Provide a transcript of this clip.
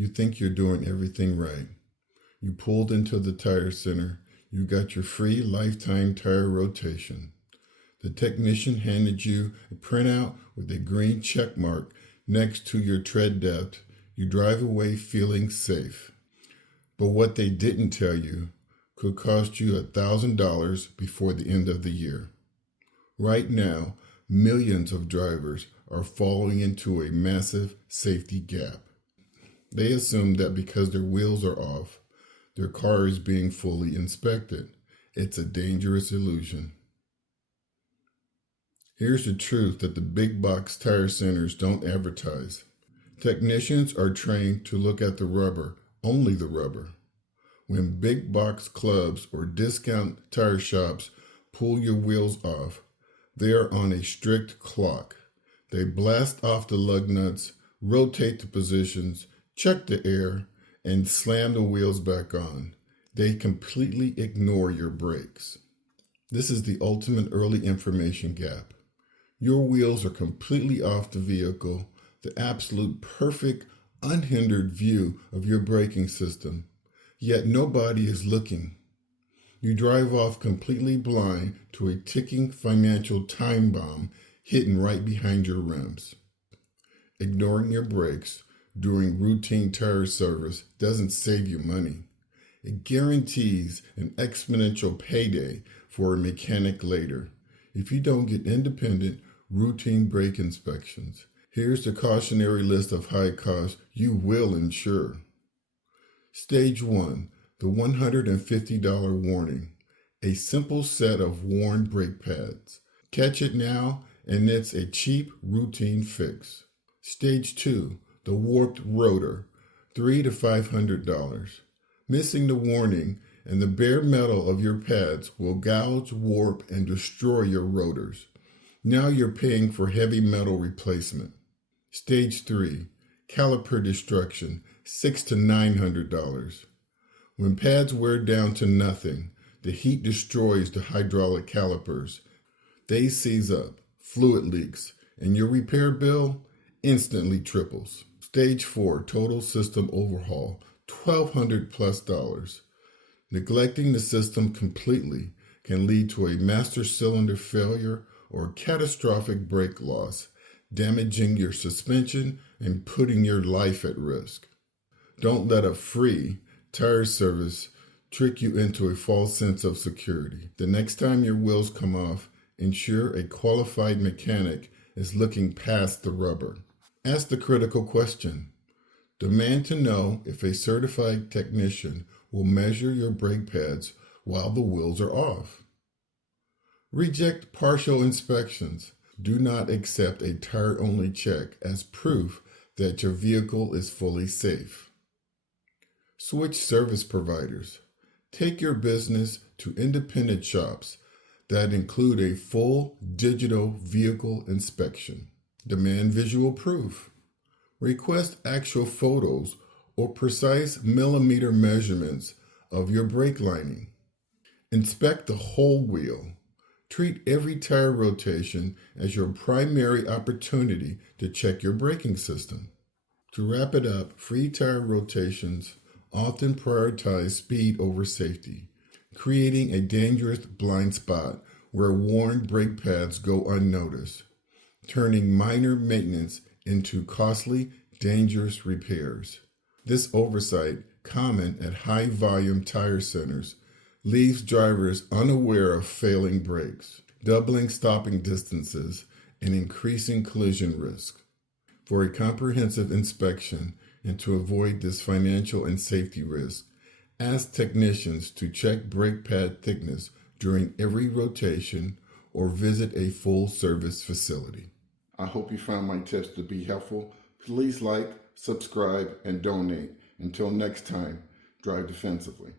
You think you're doing everything right. You pulled into the tire center. You got your free lifetime tire rotation. The technician handed you a printout with a green check mark next to your tread depth. You drive away feeling safe. But what they didn't tell you could cost you $1,000 before the end of the year. Right now, millions of drivers are falling into a massive safety gap. They assume that because their wheels are off, their car is being fully inspected. It's a dangerous illusion. Here's the truth that the big box tire centers don't advertise. Technicians are trained to look at the rubber, only the rubber. When big box clubs or discount tire shops pull your wheels off, they are on a strict clock. They blast off the lug nuts, rotate the positions, check the air, and slam the wheels back on. They completely ignore your brakes. This is the ultimate early information gap. Your wheels are completely off the vehicle, the absolute perfect, unhindered view of your braking system, yet nobody is looking. You drive off completely blind to a ticking financial time bomb hidden right behind your rims. Ignoring your brakes during routine tire service doesn't save you money. It guarantees an exponential payday for a mechanic later if you don't get independent, routine brake inspections. Here's the cautionary list of high costs you will insure. Stage 1, the $150 warning. A simple set of worn brake pads. Catch it now, and it's a cheap routine fix. Stage 2, the warped rotor, $300 to $500. Missing the warning, and the bare metal of your pads will gouge, warp, and destroy your rotors. Now you're paying for heavy metal replacement. Stage 3, caliper destruction, $600 to $900. When pads wear down to nothing, the heat destroys the hydraulic calipers. They seize up, fluid leaks, and your repair bill instantly triples. Stage 4, total system overhaul, $1,200+. Neglecting the system completely can lead to a master cylinder failure or catastrophic brake loss, damaging your suspension and putting your life at risk. Don't let a free tire service trick you into a false sense of security. The next time your wheels come off, ensure a qualified mechanic is looking past the rubber. Ask the critical question. Demand to know if a certified technician will measure your brake pads while the wheels are off. Reject partial inspections. Do not accept a tire-only check as proof that your vehicle is fully safe. Switch service providers. Take your business to independent shops that include a full digital vehicle inspection. Demand visual proof. Request actual photos or precise millimeter measurements of your brake lining. Inspect the whole wheel. Treat every tire rotation as your primary opportunity to check your braking system. To wrap it up, free tire rotations often prioritize speed over safety, creating a dangerous blind spot where worn brake pads go unnoticed, turning minor maintenance into costly, dangerous repairs. This oversight, common at high-volume tire centers, leaves drivers unaware of failing brakes, doubling stopping distances, and increasing collision risk. For a comprehensive inspection and to avoid this financial and safety risk, ask technicians to check brake pad thickness during every rotation or visit a full-service facility. I hope you found my tips to be helpful. Please like, subscribe, and donate. Until next time, drive defensively.